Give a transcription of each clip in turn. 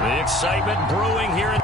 The excitement brewing here.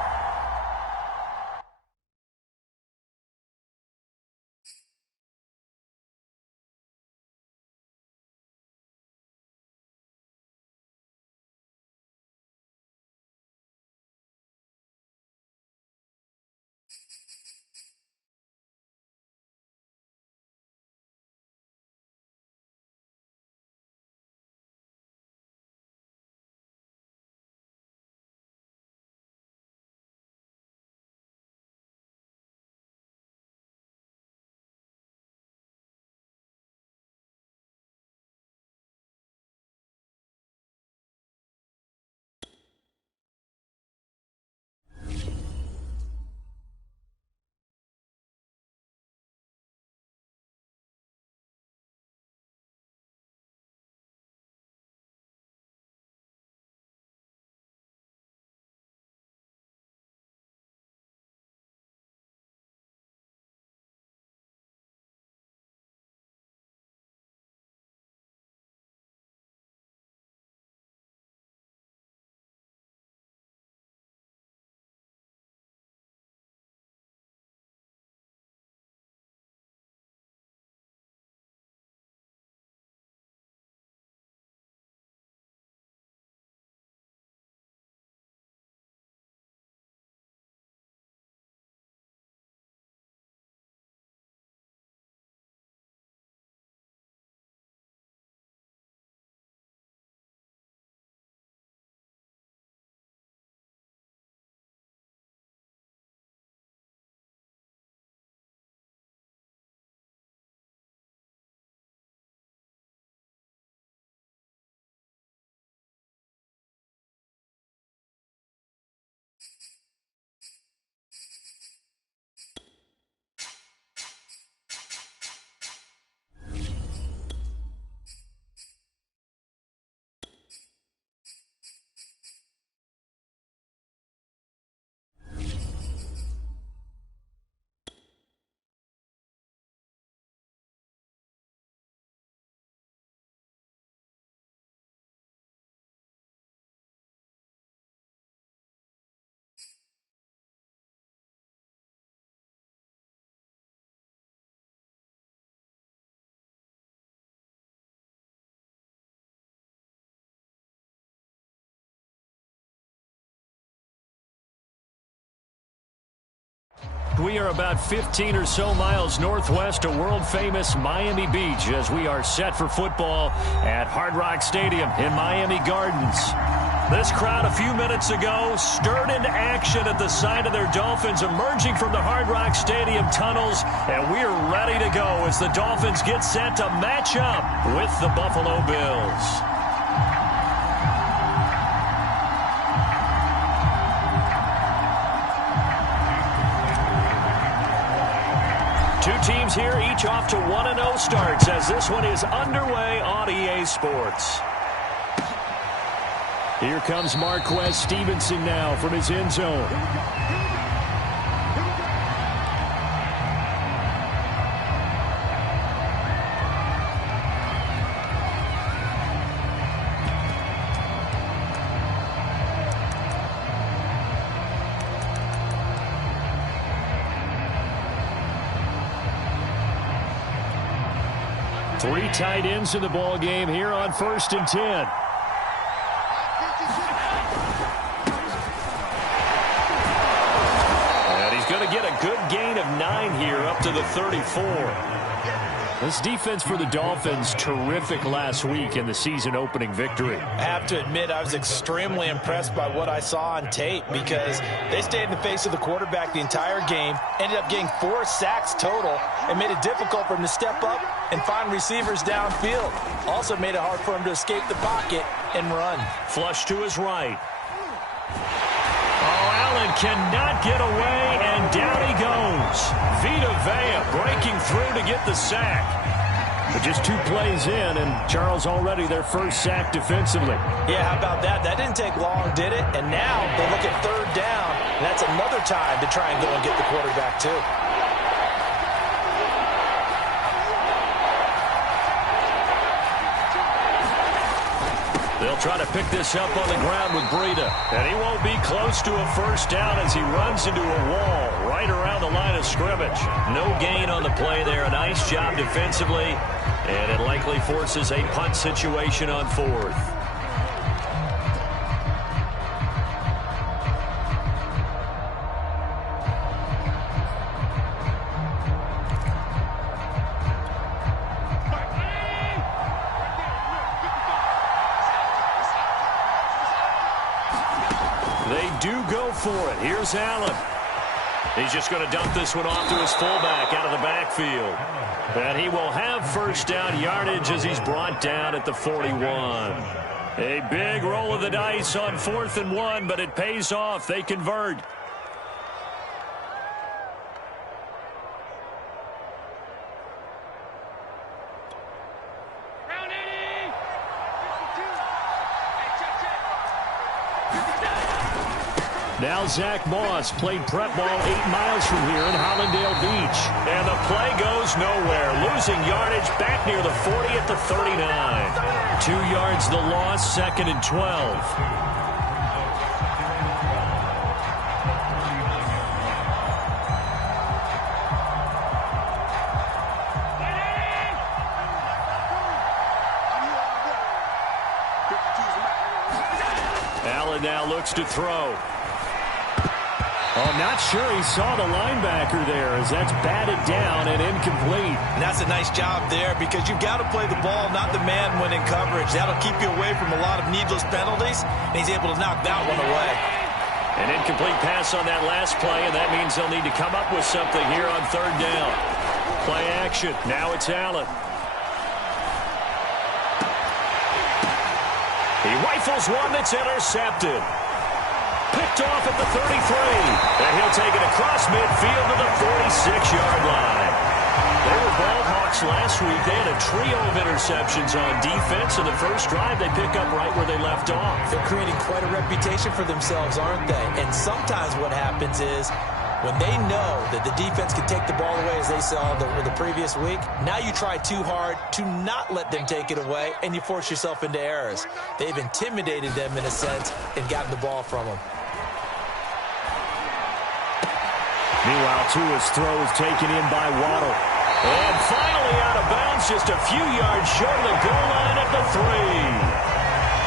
We are about 15 or so miles northwest of world-famous Miami Beach as we are set for football at Hard Rock Stadium in Miami Gardens. This crowd a few minutes ago stirred into action at the sight of their Dolphins emerging from the Hard Rock Stadium tunnels, and we are ready to go as the Dolphins get set to match up with the Buffalo Bills. Two teams here, each off to 1-0 starts as this one is underway on EA Sports. Here comes Marquez Stevenson now from his end zone. Three tight ends in the ball game here on 1st and 10. And he's going to get a good gain of 9 here up to the 34. This defense for the Dolphins, terrific last week in the season-opening victory. I have to admit, I was extremely impressed by what I saw on tape because they stayed in the face of the quarterback the entire game, ended up getting 4 sacks total, and made it difficult for him to step up and find receivers downfield. Also made it hard for him to escape the pocket and run. Flush to his right. Oh, Allen cannot get away, and down he goes. Vita Vea breaking through to get the sack. But just 2 plays in, and Charles already their first sack defensively. Yeah, how about that? That didn't take long, did it? And now they look at 3rd down, and that's another time to try and go and get the quarterback too. They'll try to pick this up on the ground with Breida. And he won't be close to a first down as he runs into a wall right around the line of scrimmage. No gain on the play there. A nice job defensively. And it likely forces a punt situation on fourth. They do go for it. Here's Allen. He's just going to dump this one off to his fullback out of the backfield. And he will have first down yardage as he's brought down at the 41. A big roll of the dice on 4th and 1, but it pays off. They convert. Now Zach Moss played prep ball 8 miles from here in Hollandale Beach. And the play goes nowhere. Losing yardage back near the 40 at the 39. 2 yards the loss, 2nd and 12. Allen now looks to throw. Oh, not sure he saw the linebacker there as that's batted down and incomplete. And that's a nice job there because you've got to play the ball, not the man when in coverage. That'll keep you away from a lot of needless penalties, and he's able to knock that one away. An incomplete pass on that last play, and that means they'll need to come up with something here on 3rd down. Play action. Now it's Allen. He rifles one that's intercepted. Picked off at the 33. And he'll take it across midfield to the 46-yard line. They were ball hawks last week. They had a trio of interceptions on defense. In the first drive, they pick up right where they left off. They're creating quite a reputation for themselves, aren't they? And sometimes what happens is when they know that the defense can take the ball away, as they saw the previous week, now you try too hard to not let them take it away, and you force yourself into errors. They've intimidated them in a sense and gotten the ball from them. Meanwhile, Tua's throw is taken in by Waddle. And finally out of bounds, just a few yards short of the goal line at the 3.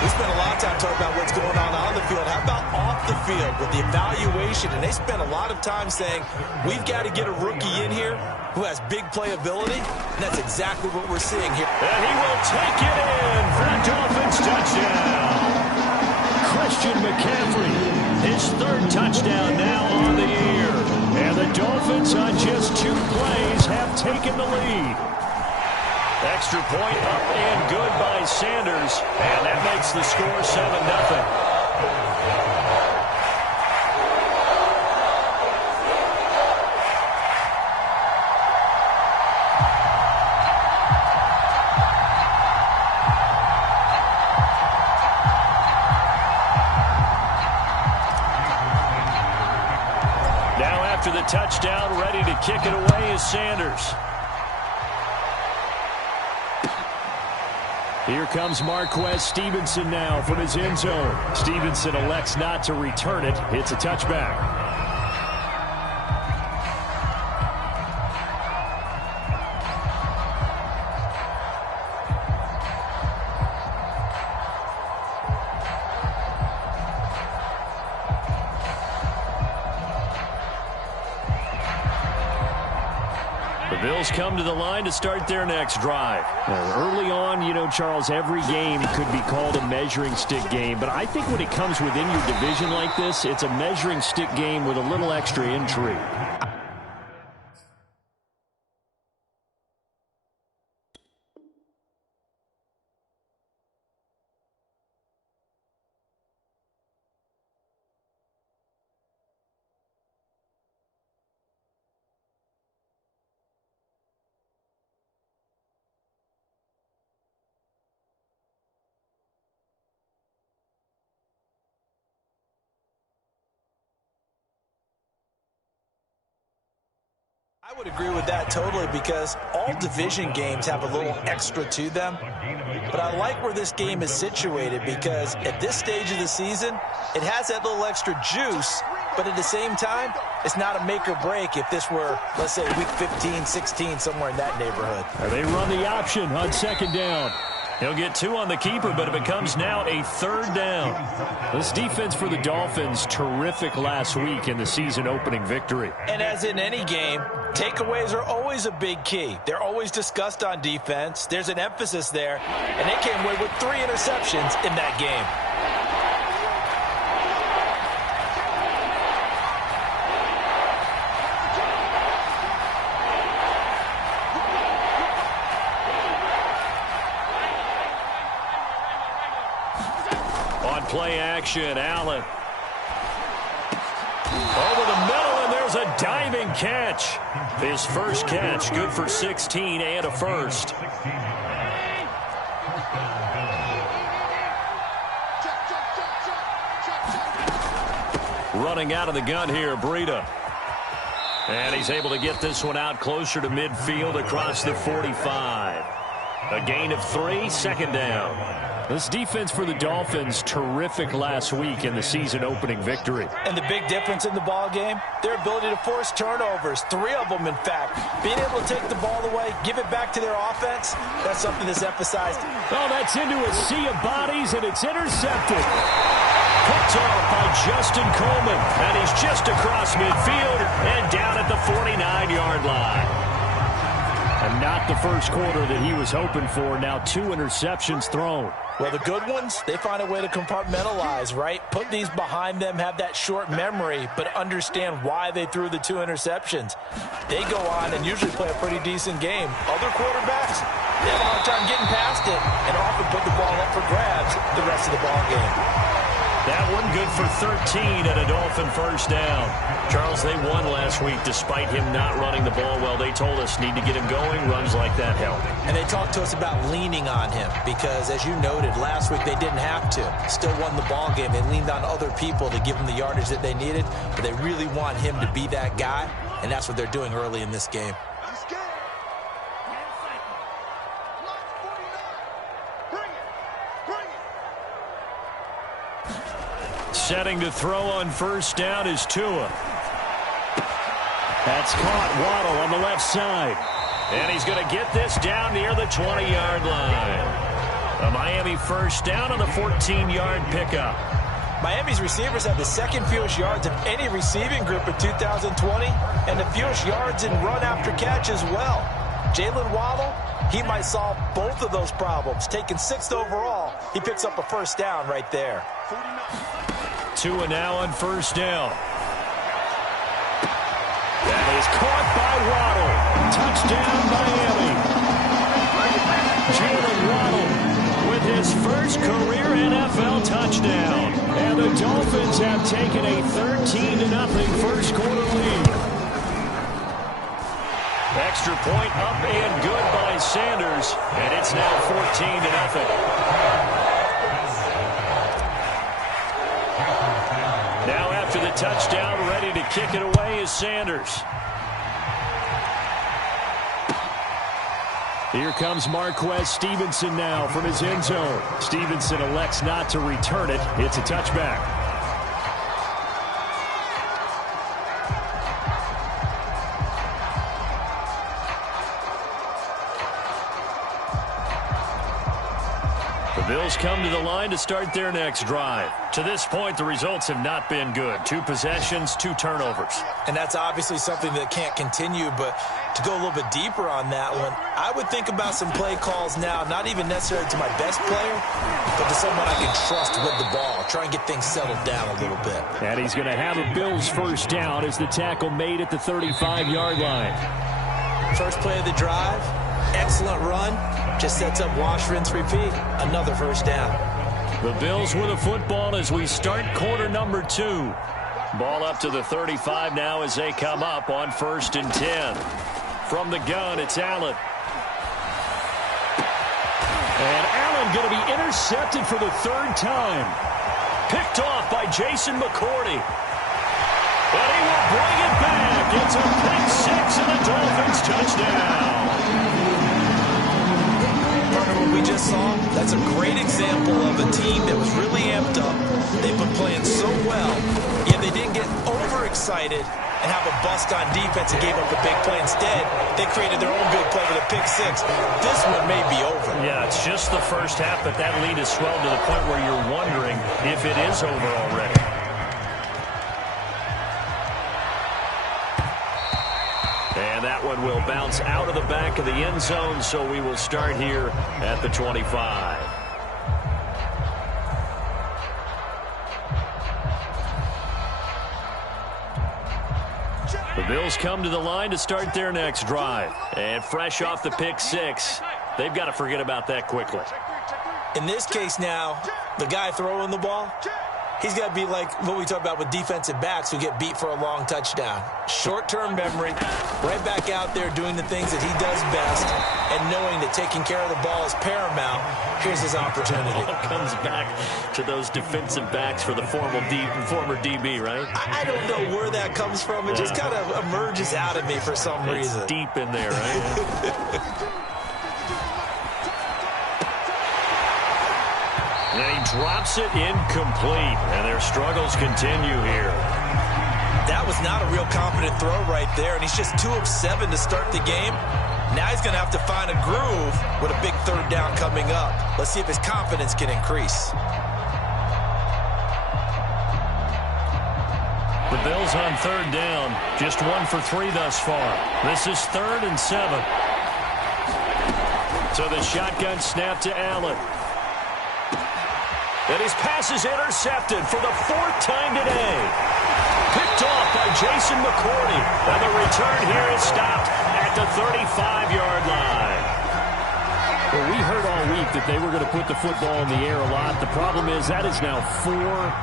We spent a lot of time talking about what's going on the field. How about off the field with the evaluation? And they spent a lot of time saying, we've got to get a rookie in here who has big playability. And that's exactly what we're seeing here. And he will take it in for a Dolphins touchdown. Christian McCaffrey, his 3rd touchdown now on the year. And the Dolphins on just 2 plays have taken the lead. Extra point up and good by Sanders. And that makes the score 7-0. Now after the touchdown, ready to kick it away is Sanders. Here comes Marquez Stevenson now from his end zone. Stevenson elects not to return it. It's a touchback. The Bills come to the line to start their next drive. Early on, you know, Charles, every game could be called a measuring stick game. But I think when it comes within your division like this, it's a measuring stick game with a little extra intrigue. I would agree with that totally because all division games have a little extra to them. But I like where this game is situated because at this stage of the season, it has that little extra juice, but at the same time, it's not a make or break if this were, let's say, week 15, 16, somewhere in that neighborhood. They run the option on second down. He'll get 2 on the keeper, but it becomes now a 3rd down. This defense for the Dolphins, terrific last week in the season-opening victory. And as in any game, takeaways are always a big key. They're always discussed on defense. There's an emphasis there, and they came away with 3 interceptions in that game. Play action, Allen. Over the middle, and there's a diving catch. His first catch, good for 16 and a first. Running out of the gun here, Breida. And he's able to get this one out closer to midfield across the 45. A gain of 3, second down. This defense for the Dolphins, terrific last week in the season-opening victory. And the big difference in the ball game, their ability to force turnovers, 3 of them, in fact. Being able to take the ball away, give it back to their offense, that's something that's emphasized. Oh, that's into a sea of bodies, and it's intercepted. Picked off by Justin Coleman, and he's just across midfield and down at the 49-yard line. And not the first quarter that he was hoping for. Now 2 interceptions thrown. Well, the good ones, they find a way to compartmentalize, right? Put these behind them, have that short memory, but understand why they threw the 2 interceptions. They go on and usually play a pretty decent game. Other quarterbacks, they have a hard time getting past it and often put the ball up for grabs the rest of the ball game. That one good for 13 and a Dolphin first down. Charles, they won last week despite him not running the ball well. They told us need to get him going. Runs like that help. And they talked to us about leaning on him because, as you noted, last week they didn't have to. Still won the ball game. They leaned on other people to give them the yardage that they needed, but they really want him to be that guy, and that's what they're doing early in this game. Setting to throw on first down is Tua. That's caught. Waddle on the left side. And he's going to get this down near the 20-yard line. A Miami first down on the 14-yard pickup. Miami's receivers have the second fewest yards of any receiving group in 2020 and the fewest yards in run after catch as well. Jalen Waddle, he might solve both of those problems. Taking 6th overall, he picks up a first down right there. Tua now on first down. That is caught by Waddle. Touchdown, Miami. Jalen Waddle with his first career NFL touchdown. And the Dolphins have taken a 13-0 first quarter lead. Extra point up and good by Sanders. And it's now 14-0. Now after the touchdown, ready to kick it away is Sanders. Here comes Marquez Stevenson now from his end zone. Stevenson elects not to return it. It's a touchback. The Bills come to the line to start their next drive. To this point, the results have not been good. 2 possessions, 2 turnovers. And that's obviously something that can't continue, but to go a little bit deeper on that one, I would think about some play calls now, not even necessarily to my best player, but to someone I can trust with the ball. Try and get things settled down a little bit. And he's going to have a Bills first down as the tackle made at the 35-yard line. First play of the drive, excellent run. Just sets up wash, rinse, repeat. Another first down. The Bills with the football as we start quarter number 2. Ball up to the 35 now as they come up on 1st and 10. From the gun, it's Allen. And Allen going to be intercepted for the 3rd time. Picked off by Jason McCourty. And he will bring it back. It's a pick 6 and the Dolphins touchdown. we just saw, that's a great example of a team that was really amped up. They've been playing so well, yet they didn't get overexcited and have a bust on defense and gave up a big play. Instead, they created their own big play with a pick six. This one may be over. Yeah, it's just the first half, but that lead has swelled to the point where you're wondering if it is over already. And that one will bounce out of the back of the end zone, so we will start here at the 25. The Bills come to the line to start their next drive. And fresh off the pick six, they've got to forget about that quickly. In this case now, the guy throwing the ball, he's got to be like what we talk about with defensive backs who get beat for a long touchdown. Short-term memory, right back out there doing the things that he does best, and knowing that taking care of the ball is paramount. Here's his opportunity. It all comes back to those defensive backs for the former DB, right? I don't know where that comes from. It just kind of emerges out of me for some reason. It's deep in there, right? And he drops it incomplete, and their struggles continue here. That was not a real confident throw right there, and he's just 2 of 7 to start the game. Now he's going to have to find a groove with a big third down coming up. Let's see if his confidence can increase. The Bills on third down, just 1 for 3 thus far. This is 3rd and 7. So the shotgun snap to Allen. And his pass is intercepted for the 4th time today. Picked off by Jason McCourty. And the return here is stopped at the 35-yard line. Well, we heard all week that they were going to put the football in the air a lot. The problem is that is now 4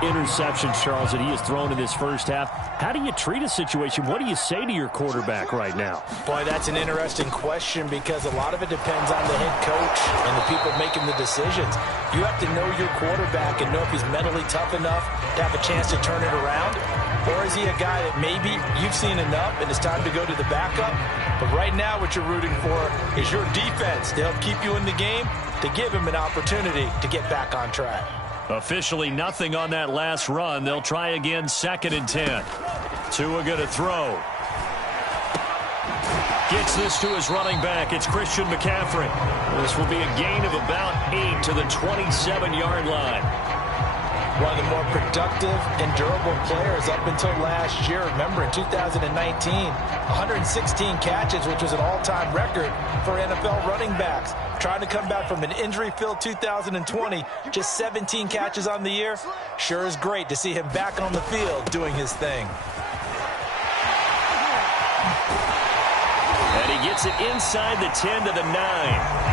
interceptions, Charles, that he has thrown in this first half. How do you treat a situation? What do you say to your quarterback right now? Boy, that's an interesting question because a lot of it depends on the head coach and the people making the decisions. You have to know your quarterback and know if he's mentally tough enough to have a chance to turn it around. Or is he a guy that maybe you've seen enough and it's time to go to the backup? But right now what you're rooting for is your defense to help keep you in the game, to give him an opportunity to get back on track. Officially nothing on that last run. They'll try again, 2nd and 10. Tua going to throw. Gets this to his running back. It's Christian McCaffrey. This will be a gain of about 8 to the 27-yard line. One of the more productive and durable players up until last year. Remember, in 2019, 116 catches, which was an all-time record for NFL running backs. Trying to come back from an injury-filled 2020, just 17 catches on the year. Sure is great to see him back on the field doing his thing. And he gets it inside the 10 to the 9.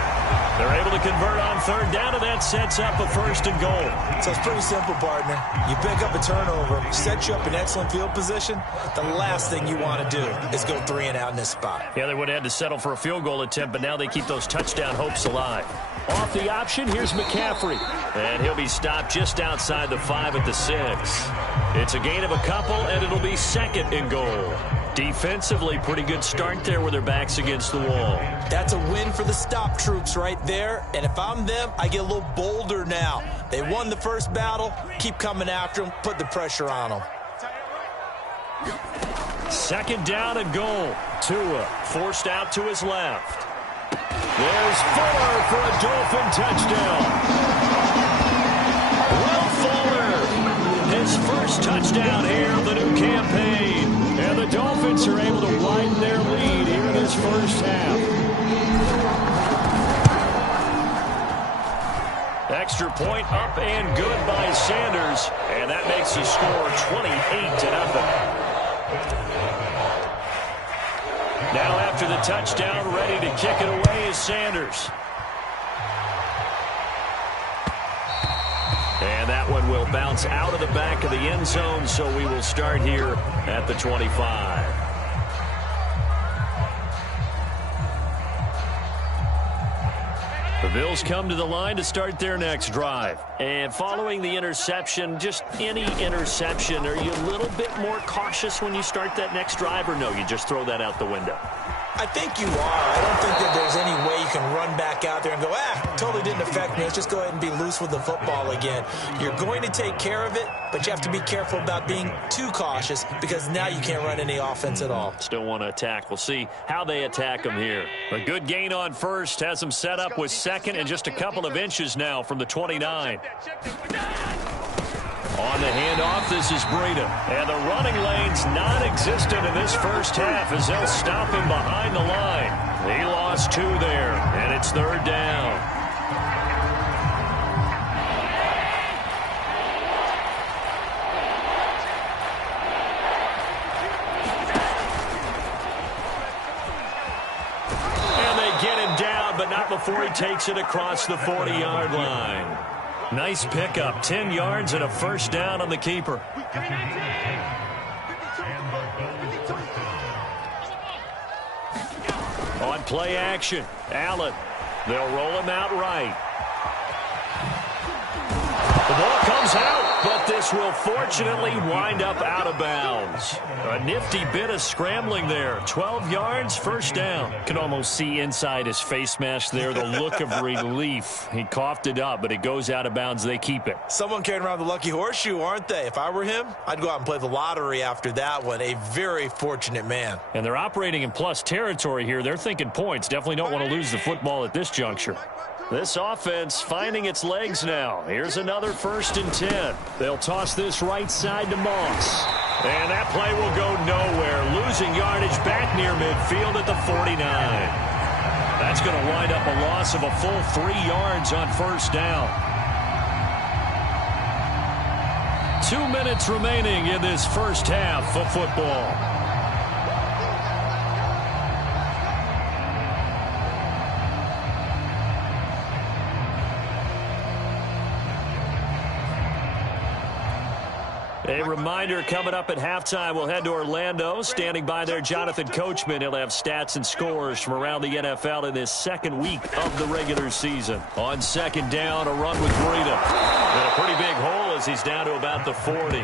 They're able to convert on third down, and that sets up a 1st and goal. So it's pretty simple, partner. You pick up a turnover, set you up in excellent field position. The last thing you want to do is go 3 and out in this spot. Yeah, they would have had to settle for a field goal attempt, but now they keep those touchdown hopes alive. Off the option, here's McCaffrey. And he'll be stopped just outside the 5 at the 6. It's a gain of a couple, and it'll be 2nd and goal. Defensively, pretty good start there with their backs against the wall. That's a win for the stop troops right there. And if I'm them, I get a little bolder now. They won the first battle. Keep coming after them. Put the pressure on them. 2nd down and goal. Tua forced out to his left. There's Fuller for a Dolphin touchdown. Will Fuller, his first touchdown here of the new campaign. And the Dolphins are able to widen their lead here in this first half. Extra point up and good by Sanders. And that makes the score 28-0. Now after the touchdown, ready to kick it away is Sanders. And that one will bounce out of the back of the end zone, so we will start here at the 25. The Bills come to the line to start their next drive. And following the interception, just any interception, are you a little bit more cautious when you start that next drive, or no, you just throw that out the window? I think you are. I don't think that there's any way you can run back out there and go, totally didn't affect me. Let's just go ahead and be loose with the football again. You're going to take care of it, but you have to be careful about being too cautious because now you can't run any offense at all. Still want to attack. We'll see how they attack him here. A good gain on first has him set up with second and just a couple of inches now from the 29. On the handoff, this is Breida. And the running lane's non-existent in this first half as they'll stop him behind the line. He lost 2 there, and it's third down. And they get him down, but not before he takes it across the 40-yard line. Nice pickup, 10 yards and a first down on the keeper. On play action, Allen. They'll roll him out right. The ball comes out, but this will fortunately wind up out of bounds. A nifty bit of scrambling there. 12 yards, first down. Can almost see inside his face mask there the look of relief. He coughed it up, but it goes out of bounds. They keep it. Someone carrying around the lucky horseshoe, aren't they? If I were him, I'd go out and play the lottery after that one. A very fortunate man. And they're operating in plus territory here. They're thinking points. Definitely don't want to lose the football at this juncture. This offense finding its legs now. Here's another 1st and 10. They'll toss this right side to Moss. And that play will go nowhere. Losing yardage back near midfield at the 49. That's going to wind up a loss of a full 3 yards on first down. 2 minutes remaining in this first half of football. A reminder coming up at halftime, we'll head to Orlando. Standing by there, Jonathan Coachman. He'll have stats and scores from around the NFL in this second week of the regular season. On second down, a run with Breida. And a pretty big hole as he's down to about the 40.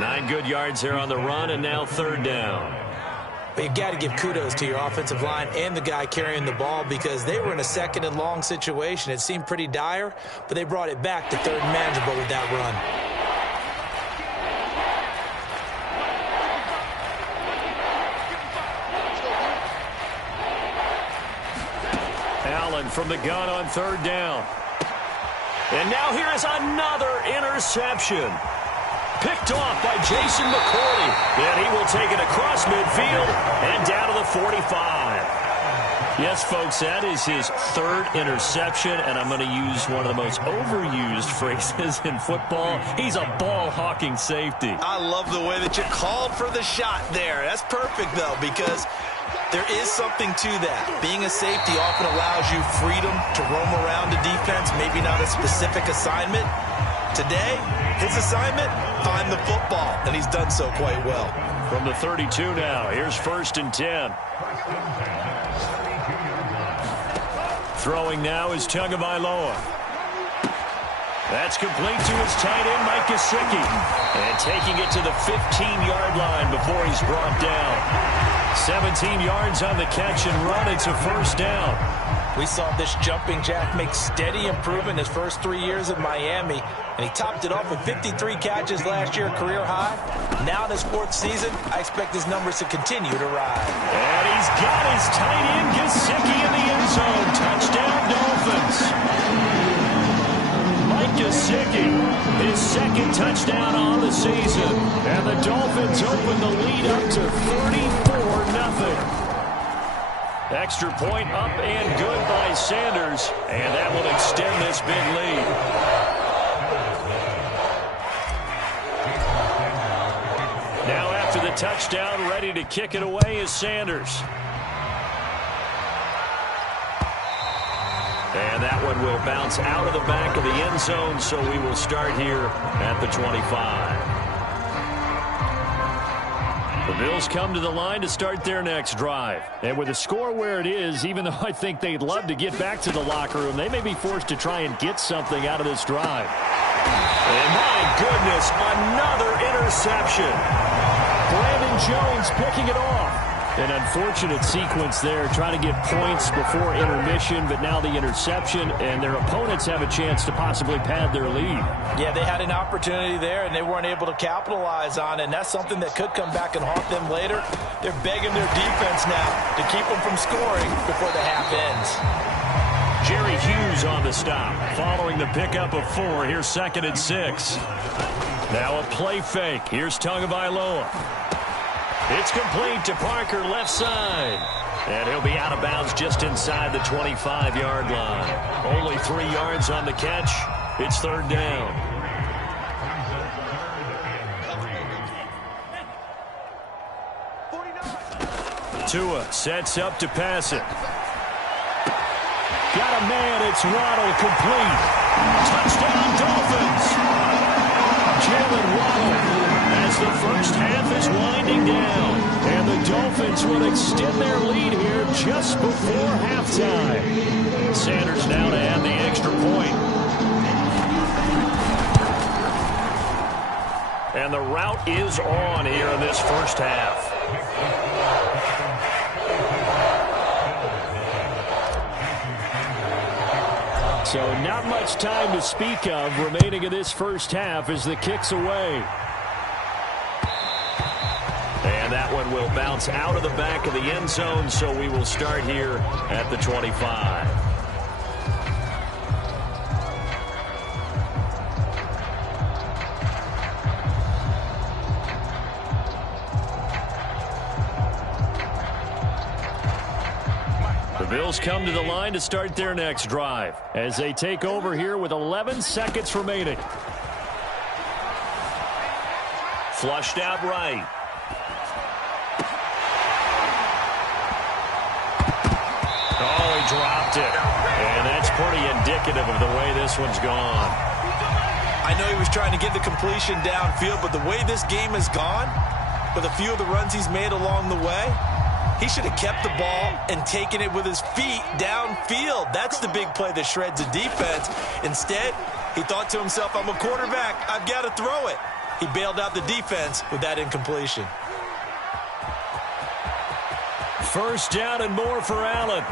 9 good yards here on the run, and now third down. But you've got to give kudos to your offensive line and the guy carrying the ball because they were in a second and long situation. It seemed pretty dire, but they brought it back to third and manageable with that run. From the gun on third down. And now here is another interception. Picked off by Jason McCourty. And he will take it across midfield and down to the 45. Yes, folks, that is his 3rd interception, and I'm going to use one of the most overused phrases in football. He's a ball-hawking safety. I love the way that you called for the shot there. That's perfect, though, because there is something to that. Being a safety often allows you freedom to roam around the defense, maybe not a specific assignment. Today, his assignment, find the football, and he's done so quite well. From the 32 now, here's 1st and 10. Throwing now is Tagovailoa. That's complete to his tight end, Mike Gesicki. And taking it to the 15-yard line before he's brought down. 17 yards on the catch and run. It's a first down. We saw this jumping jack make steady improvement his first 3 years in Miami, and he topped it off with 53 catches last year, career high. Now in his 4th season, I expect his numbers to continue to rise. And he's got his tight end, Gesicki, in the end zone. Touchdown, Dolphins. Mike Gesicki, his 2nd touchdown on the season. And the Dolphins open the lead up to 34-0. Extra point up and good by Sanders, and that will extend this big lead. Now after the touchdown, ready to kick it away is Sanders. And that one will bounce out of the back of the end zone, so we will start here at the 25. The Bills come to the line to start their next drive. And with the score where it is, even though I think they'd love to get back to the locker room, they may be forced to try and get something out of this drive. And my goodness, another interception. Brandon Jones picking it off. An unfortunate sequence there, trying to get points before intermission, but now the interception, and their opponents have a chance to possibly pad their lead. Yeah, they had an opportunity there, and they weren't able to capitalize on it, and that's something that could come back and haunt them later. They're begging their defense now to keep them from scoring before the half ends. Jerry Hughes on the stop, following the pickup of 4. Here's 2nd and 6. Now a play fake. Here's Tagovailoa. It's complete to Parker, left side. And he'll be out of bounds just inside the 25-yard line. Only 3 yards on the catch. It's 3rd down. Tua sets up to pass it. Got a man, it's Waddle, complete. Touchdown, Dolphins. Jalen Waddle as the first half is winding down. And the Dolphins will extend their lead here just before halftime. Sanders now to add the extra point. And the route is on here in this first half. So not much time to speak of remaining in this first half as the kick's away. And that one will bounce out of the back of the end zone, so we will start here at the 25. The Bills come to the line to start their next drive as they take over here with 11 seconds remaining. Flushed out right. Oh, he dropped it. And that's pretty indicative of the way this one's gone. I know he was trying to get the completion downfield, but the way this game has gone, with a few of the runs he's made along the way, he should have kept the ball and taken it with his feet downfield. That's the big play that shreds a defense. Instead, he thought to himself, I'm a quarterback, I've got to throw it. He bailed out the defense with that incompletion. First down and more for Allen.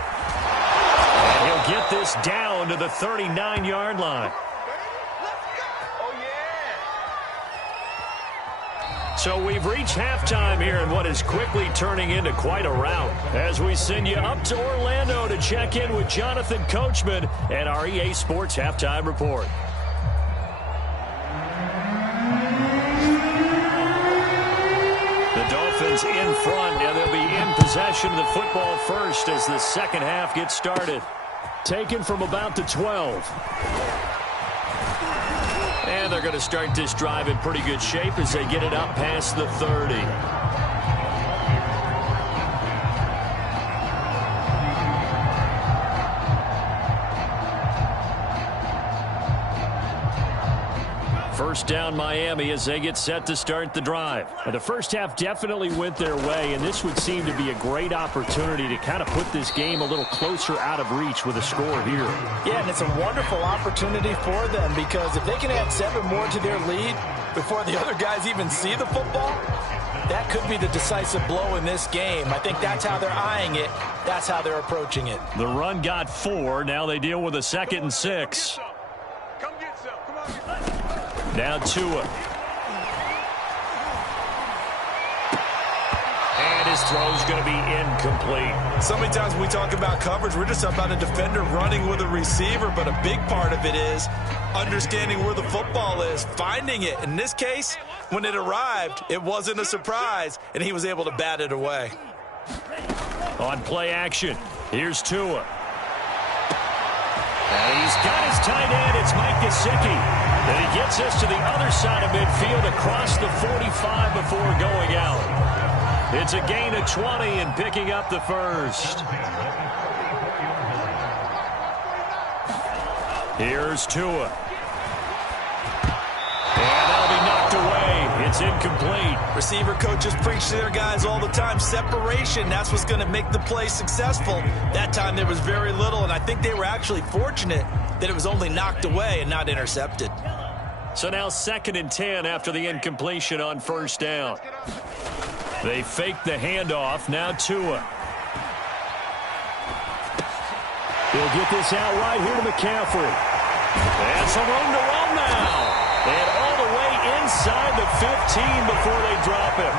And he'll get this down to the 39-yard line. So we've reached halftime here in what is quickly turning into quite a rout as we send you up to Orlando to check in with Jonathan Coachman and our EA Sports Halftime Report. The Dolphins in front, and they'll be in possession of the football first as the second half gets started. Taken from about the 12. And they're going to start this drive in pretty good shape as they get it up past the 30. First down Miami as they get set to start the drive. And the first half definitely went their way, and this would seem to be a great opportunity to kind of put this game a little closer out of reach with a score here. Yeah, and it's a wonderful opportunity for them because if they can add 7 more to their lead before the other guys even see the football, that could be the decisive blow in this game. I think that's how they're eyeing it. That's how they're approaching it. The run got 4. Now they deal with a 2nd and 6. Now Tua. And his throw's going to be incomplete. So many times when we talk about coverage, we're just about a defender running with a receiver, but a big part of it is understanding where the football is, finding it. In this case, when it arrived, it wasn't a surprise, and he was able to bat it away. On play action, here's Tua. And he's got his tight end. It's Mike Gesicki. And he gets us to the other side of midfield across the 45 before going out. It's a gain of 20 and picking up the first. Here's Tua. And that'll be knocked away. It's incomplete. Receiver coaches preach to their guys all the time. Separation, that's what's going to make the play successful. That time there was very little, and I think they were actually fortunate that it was only knocked away and not intercepted. So now 2nd and 10 after the incompletion on first down. They fake the handoff. Now Tua. He'll get this out right here to McCaffrey. And some room to run now. And all the way inside the 15 before they drop him.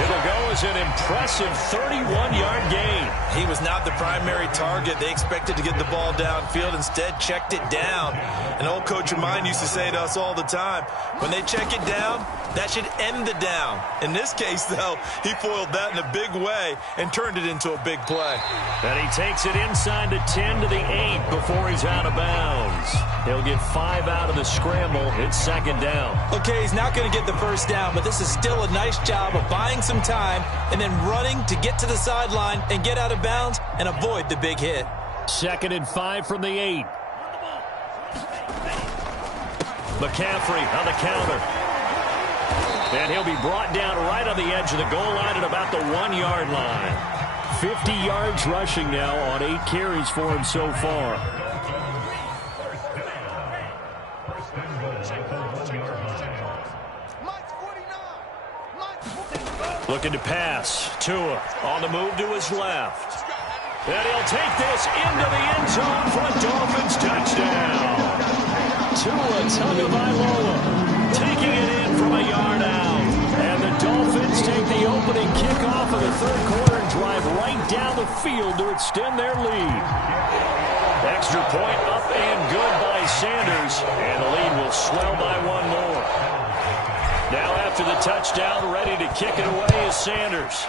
It'll go as an impressive 31-yard gain. He was not the primary target. They expected to get the ball downfield. Instead, checked it down. An old coach of mine used to say to us all the time, when they check it down, that should end the down. In this case, though, he foiled that in a big way and turned it into a big play. And he takes it inside the 10 to the 8 before he's out of bounds. He'll get 5 out of the scramble. It's second down. Okay, he's not going to get the first down, but this is still a nice job of buying some time and then running to get to the sideline and get out of bounds and avoid the big hit. 2nd and 5 from the 8. McCaffrey on the counter. And he'll be brought down right on the edge of the goal line at about the 1-yard line. 50 yards rushing now on 8 carries for him so far. Looking to pass. Tua on the move to his left. And he'll take this into the end zone for a Dolphins touchdown. Tua Tagovailoa taking it in from a yard out. And the Dolphins take the opening kickoff of the third quarter and drive right down the field to extend their lead. Extra point up and good by Sanders. And the lead will swell by 1 more. Now after the touchdown, ready to kick it away is Sanders.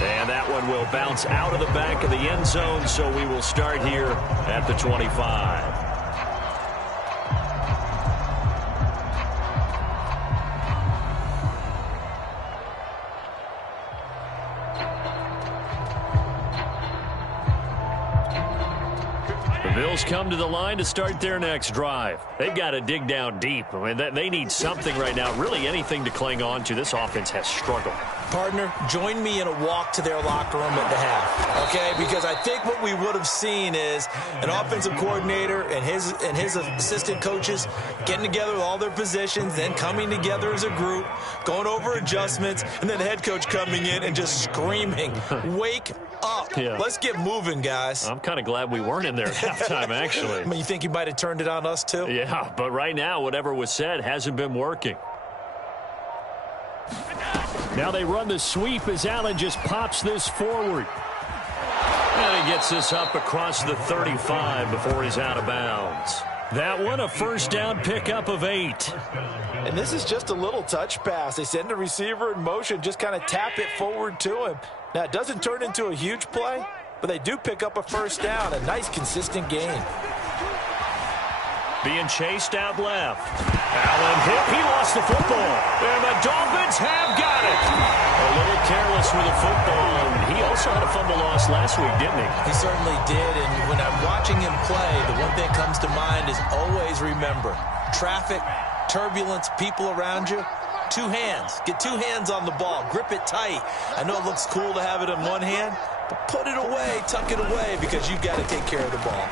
And that one will bounce out of the back of the end zone, so we will start here at the 25. Bills come to the line to start their next drive. They've got to dig down deep. I mean, they need something right now, really anything to cling on to. This offense has struggled. Partner, join me in a walk to their locker room at the half, okay? Because I think what we would have seen is an offensive coordinator and his assistant coaches getting together with all their positions, then coming together as a group, going over adjustments, and then the head coach coming in and just screaming, wake up. Yeah. Let's get moving, guys. I'm kind of glad we weren't in there at halftime, actually. I mean, you think he might have turned it on us, too? Yeah, but right now, whatever was said hasn't been working. Now they run the sweep as Allen just pops this forward. And he gets this up across the 35 before he's out of bounds. That one, a first down pickup of 8. And this is just a little touch pass. They send a receiver in motion, just kind of tap it forward to him. Now, it doesn't turn into a huge play, but they do pick up a first down, a nice, consistent gain. Being chased out left. Allen hit. He lost the football. And the Dolphins have got it. A little careless with the football. And he also had a fumble loss last week, didn't he? He certainly did. And when I'm watching him play, the one thing that comes to mind is always remember, traffic, turbulence, people around you, 2 hands. Get 2 hands on the ball. Grip it tight. I know it looks cool to have it in one hand, but put it away, tuck it away, because you've got to take care of the ball.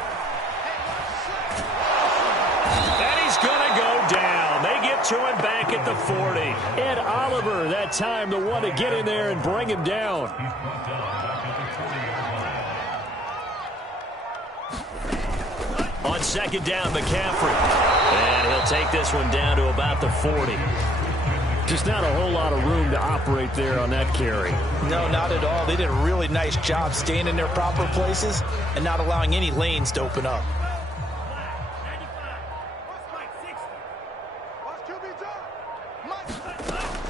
And he's going to go down. They get to him back at the 40. Ed Oliver, that time, the one to get in there and bring him down. On second down, McCaffrey. And he'll take this one down to about the 40. Just not a whole lot of room to operate there on that carry. No, not at all. They did a really nice job staying in their proper places and not allowing any lanes to open up.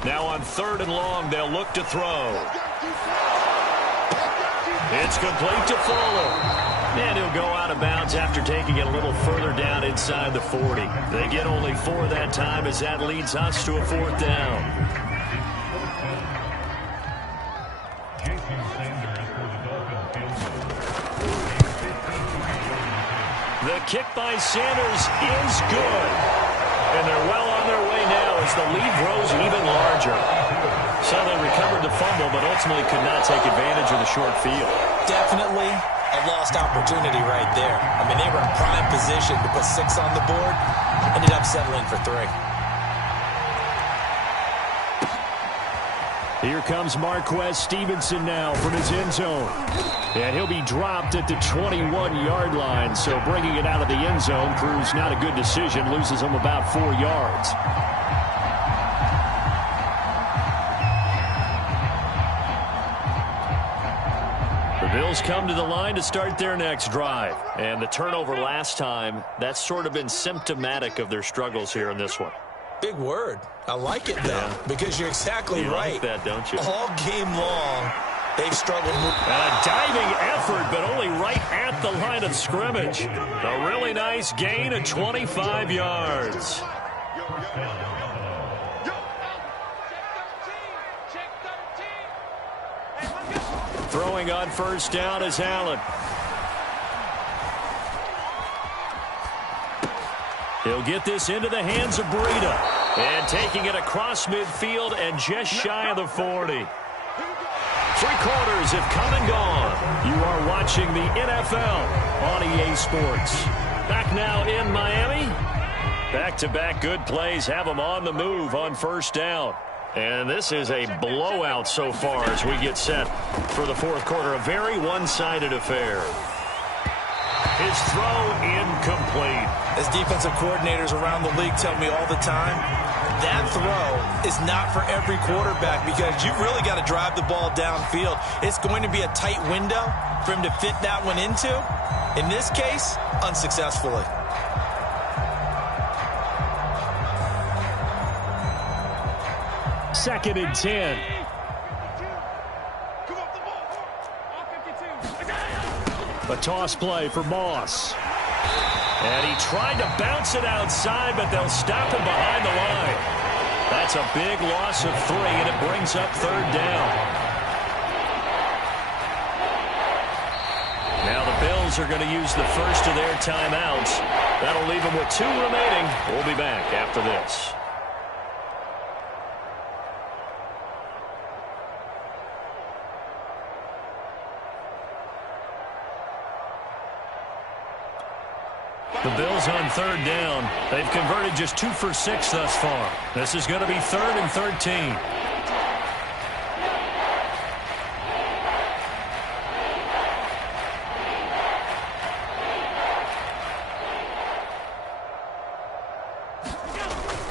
Now on 3rd and long, they'll look to throw. It's complete to Fuller. And he'll go out of bounds after taking it a little further down inside the 40. They get only 4 that time as that leads us to a 4th down. The kick by Sanders is good. And they're well on their way now as the lead grows even larger. So they recovered the fumble, but ultimately could not take advantage of the short field. Definitely a lost opportunity right there. I mean, they were in prime position to put 6 on the board. Ended up settling for 3. Here comes Marquez Stevenson now from his end zone. And he'll be dropped at the 21-yard line. So bringing it out of the end zone proves not a good decision. Loses him about 4 yards. The Bills come to the line to start their next drive. And the turnover last time, that's sort of been symptomatic of their struggles here in this one. Big word. I like it, though, because you're exactly right. You like that, don't you? All game long, they've struggled. A diving effort, but only right at the line of scrimmage. A really nice gain of 25 yards. Throwing on first down is Allen. He'll get this into the hands of Breida. And taking it across midfield and just shy of the 40. 3 quarters have come and gone. You are watching the NFL on EA Sports. Back now in Miami. Back-to-back good plays have them on the move on first down. And this is a blowout so far as we get set for the fourth quarter. A very one-sided affair. His throw incomplete. As defensive coordinators around the league tell me all the time, that throw is not for every quarterback because you've really got to drive the ball downfield. It's going to be a tight window for him to fit that one into. In this case, unsuccessfully. Second and 10. A toss play for Moss. And he tried to bounce it outside, but they'll stop him behind the line. That's a big loss of 3, and it brings up third down. Now the Bills are going to use the first of their timeouts. That'll leave them with 2 remaining. We'll be back after this. The Bills on third down. They've converted just 2 for 6 thus far. This is going to be 3rd and 13.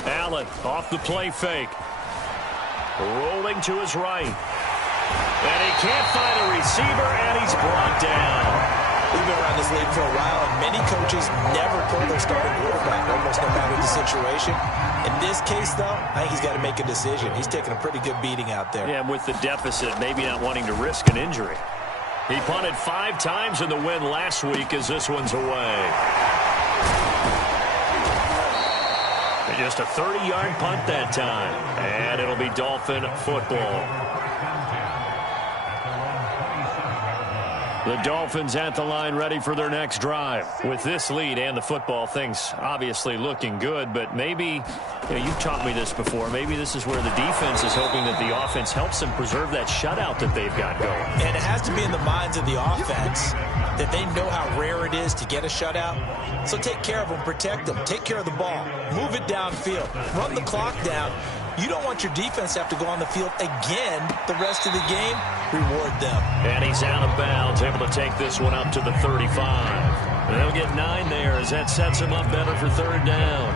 Allen off the play fake. Rolling to his right. And he can't find a receiver, and he's brought down. We've been around this league for a while, and many coaches never pull their starting quarterback, almost no matter the situation. In this case, though, I think he's got to make a decision. He's taking a pretty good beating out there. Yeah, and with the deficit, maybe not wanting to risk an injury. He punted 5 times in the win last week as this one's away. And just a 30-yard punt that time. And it'll be Dolphin football. The Dolphins at the line ready for their next drive. With this lead and the football, things obviously looking good, but maybe, you've taught me this before, maybe this is where the defense is hoping that the offense helps them preserve that shutout that they've got going. And it has to be in the minds of the offense that they know how rare it is to get a shutout. So take care of them, protect them, take care of the ball, move it downfield, run the clock down. You don't want your defense to have to go on the field again the rest of the game. Reward them. And he's out of bounds, able to take this one up to the 35. And they'll get 9 there as that sets him up better for third down.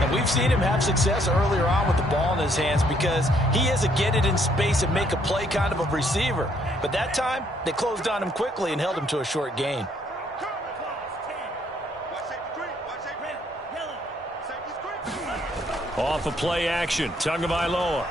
And we've seen him have success earlier on with the ball in his hands because he is a get it in space and make a play kind of a receiver. But that time, they closed on him quickly and held him to a short gain. Off of play action, Tagovailoa.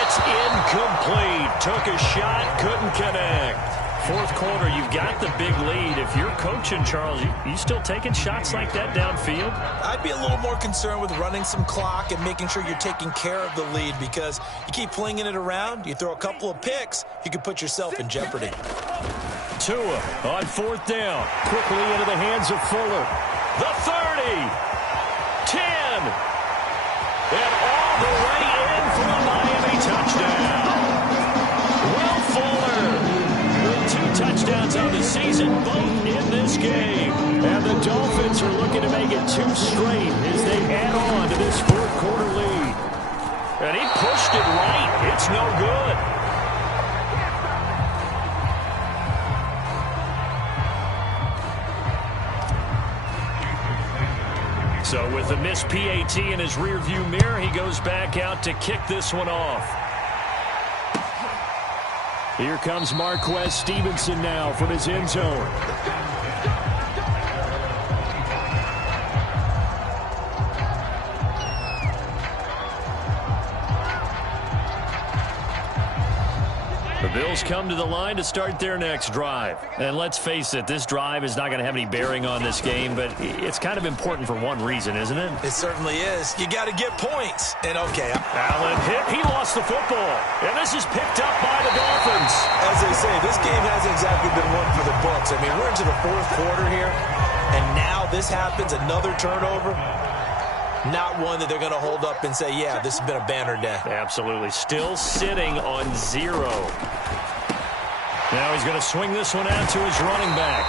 It's incomplete. Took a shot, couldn't connect. Fourth quarter, you've got the big lead. If you're coaching, Charles, you still taking shots like that downfield? I'd be a little more concerned with running some clock and making sure you're taking care of the lead because you keep flinging it around, you throw a couple of picks, you can put yourself in jeopardy. Tua on fourth down. Quickly into the hands of Fuller. The 30. 10. And all the way in for a Miami touchdown. Will Fuller with 2 touchdowns on the season, both in this game. And the Dolphins are looking to make it 2 straight as they add on to this fourth quarter lead. And he pushed it right. It's no good. So with the missed PAT in his rearview mirror, he goes back out to kick this one off. Here comes Marquez Stevenson now from his end zone. The Bills come to the line to start their next drive. And let's face it, this drive is not going to have any bearing on this game, but it's kind of important for one reason, isn't it? It certainly is. You got to get points. And okay. Allen hit. He lost the football. And this is picked up by the Dolphins. As they say, this game hasn't exactly been one for the books. I mean, we're into the fourth quarter here, and now this happens, another turnover. Not one that they're going to hold up and say, yeah, this has been a banner day. Absolutely. Still sitting on 0. Now he's going to swing this one out to his running back.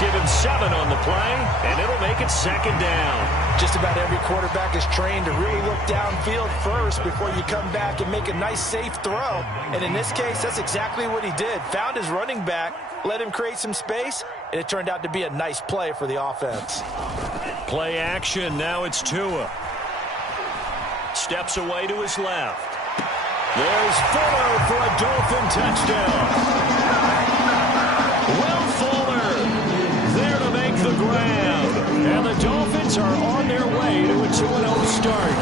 Give him 7 on the play, and it'll make it second down. Just about every quarterback is trained to really look downfield first before you come back and make a nice, safe throw. And in this case, that's exactly what he did. Found his running back, let him create some space, and it turned out to be a nice play for the offense. Play action. Now it's Tua. Steps away to his left. There's Fuller for a Dolphin touchdown. Will Fuller there to make the grab. And the Dolphins are on their way to a 2-0 start.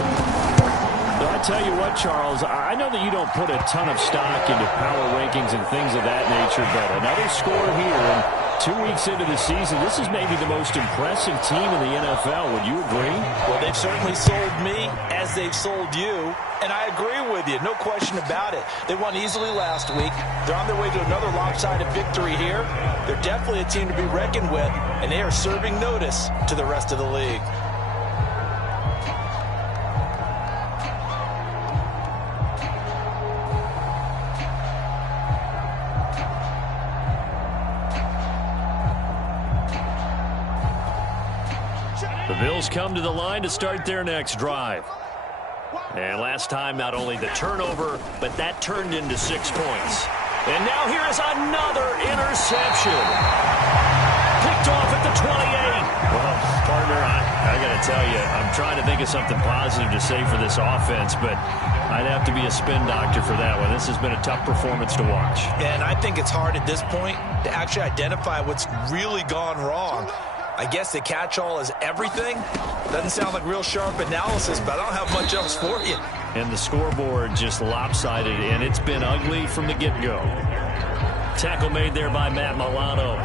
But I tell you what, Charles, I know that you don't put a ton of stock into power rankings and things of that nature, but another score here, and 2 weeks into the season, this is maybe the most impressive team in the NFL. Would you agree? Well, they've certainly sold me as they've sold you, and I agree with you. No question about it. They won easily last week. They're on their way to another lopsided victory here. They're definitely a team to be reckoned with, and they are serving notice to the rest of the league. The Bills come to the line to start their next drive. And last time, not only the turnover, but that turned into 6 points. And now here is another interception. Picked off at the 28. Well, partner, I got to tell you, I'm trying to think of something positive to say for this offense, but I'd have to be a spin doctor for that one. This has been a tough performance to watch. And I think it's hard at this point to actually identify what's really gone wrong. I guess the catch-all is everything. Doesn't sound like real sharp analysis, but I don't have much else for you. And the scoreboard just lopsided, and it's been ugly from the get-go. Tackle made there by Matt Milano.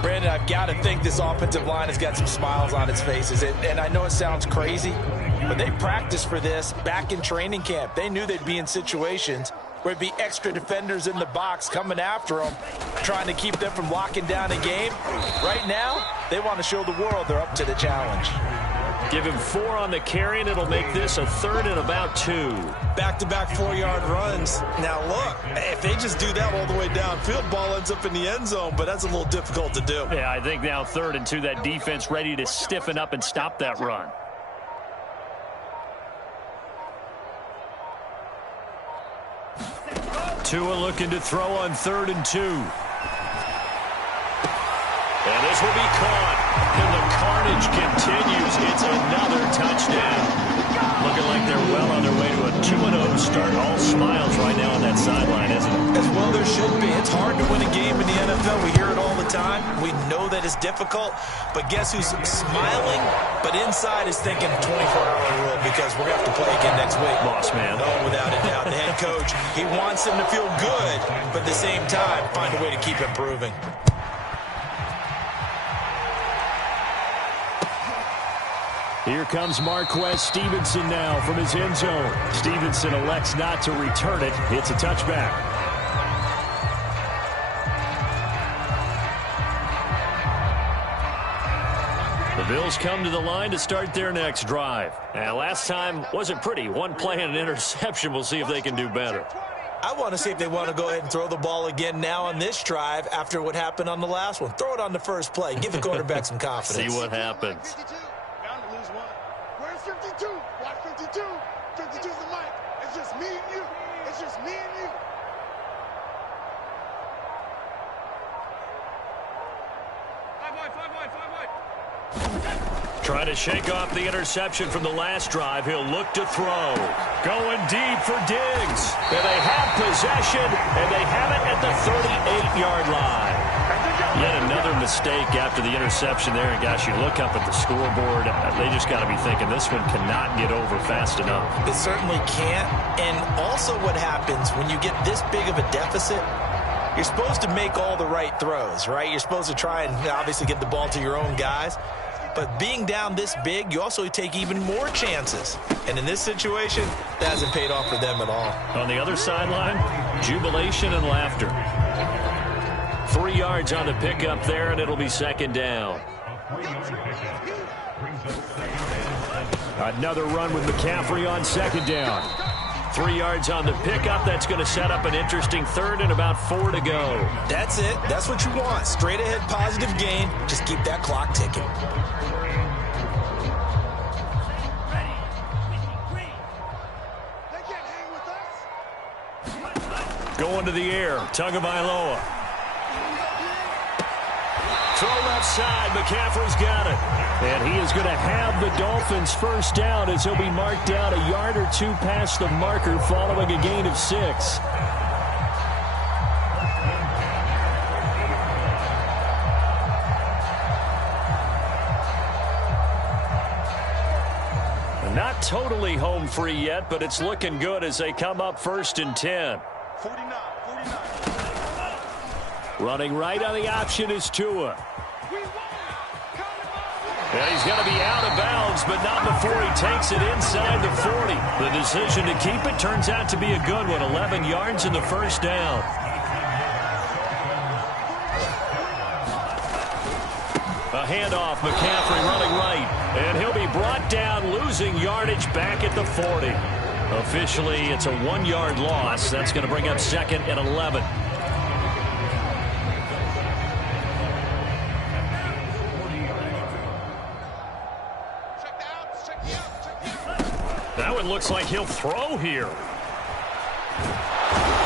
Brandon, I've got to think this offensive line has got some smiles on its faces. And I know it sounds crazy, but they practiced for this back in training camp. They knew they'd be in situations where it'd be extra defenders in the box coming after them, trying to keep them from locking down a game. Right now, they want to show the world they're up to the challenge. Give him 4 on the carry, and it'll make this a 3rd and about 2. Back-to-back 4-yard runs. Now, look, if they just do that all the way downfield, ball ends up in the end zone, but that's a little difficult to do. Yeah, I think now 3rd and 2, that defense ready to stiffen up and stop that run. Tua looking to throw on 3rd and 2. And this will be caught. And the carnage continues. It's another touchdown. Looking like they're well on their way to a 2-0 start. All smiles right now on that sideline, isn't it? As well there should be. It's hard to win a game in the NFL. We hear it all the time. We know that it's difficult. But guess who's smiling, but inside is thinking 24-hour rule, because we're going to have to play again next week. Boss man. Oh, without a doubt. The head coach, he wants them to feel good, but at the same time, find a way to keep improving. Here comes Marquez Stevenson now from his end zone. Stevenson elects not to return it. It's a touchback. The Bills come to the line to start their next drive. And last time wasn't pretty. 1 play and an interception. We'll see if they can do better. I want to see if they want to go ahead and throw the ball again now on this drive after what happened on the last one. Throw it on the first play. Give the quarterback some confidence. See what happens. 52. Where's 52? Watch 52. 52's the mic. It's just me and you. It's just me and you. Trying to shake off the interception from the last drive. He'll look to throw. Going deep for Diggs. And they have possession, and they have it at the 38-yard line. Yet another mistake after the interception there. And, gosh, you look up at the scoreboard. They just got to be thinking this one cannot get over fast enough. It certainly can't. And also what happens when you get this big of a deficit, you're supposed to make all the right throws, right? You're supposed to try and obviously get the ball to your own guys. But being down this big, you also take even more chances. And in this situation, that hasn't paid off for them at all. On the other sideline, jubilation and laughter. 3 yards on the pickup there, and it'll be second down. Another run with McCaffrey on second down. 3 yards on the pickup. That's going to set up an interesting third and about 4 to go. That's it. That's what you want. Straight ahead positive gain. Just keep that clock ticking. Going to the air. Tagovailoa. Throw left side. McCaffrey's got it. And he is going to have the Dolphins first down as he'll be marked down a yard or two past the marker following a gain of 6. Not totally home free yet, but it's looking good as they come up 1st and 10. 49. Running right on the option is Tua. And he's going to be out of bounds, but not before he takes it inside the 40. The decision to keep it turns out to be a good one. 11 yards in the first down. A handoff, McCaffrey running right. And he'll be brought down, losing yardage back at the 40. Officially, it's a 1-yard loss. That's going to bring up 2nd and 11. That one looks like he'll throw here.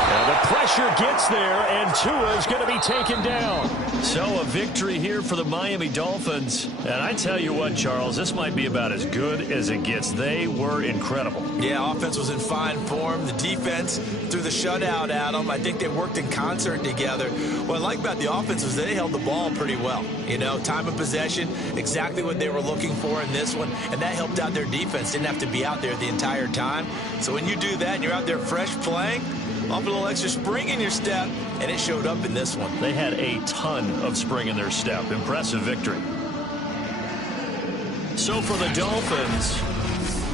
And the pressure gets there, and Tua is going to be taken down. So a victory here for the Miami Dolphins. And I tell you what, Charles, this might be about as good as it gets. They were incredible. Yeah, offense was in fine form. The defense threw the shutout at them. I think they worked in concert together. What I like about the offense was they held the ball pretty well. You know, time of possession, exactly what they were looking for in this one. And that helped out their defense. Didn't have to be out there the entire time. So when you do that and you're out there fresh playing, up a little extra spring in your step, and it showed up in this one. They had a ton of spring in their step. Impressive victory. So for the Dolphins,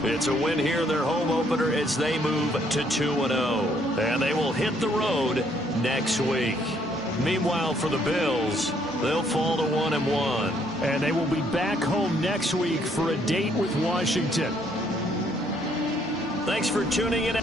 it's a win here in their home opener as they move to 2-0. And they will hit the road next week. Meanwhile, for the Bills, they'll fall to 1-1. And they will be back home next week for a date with Washington. Thanks for tuning in.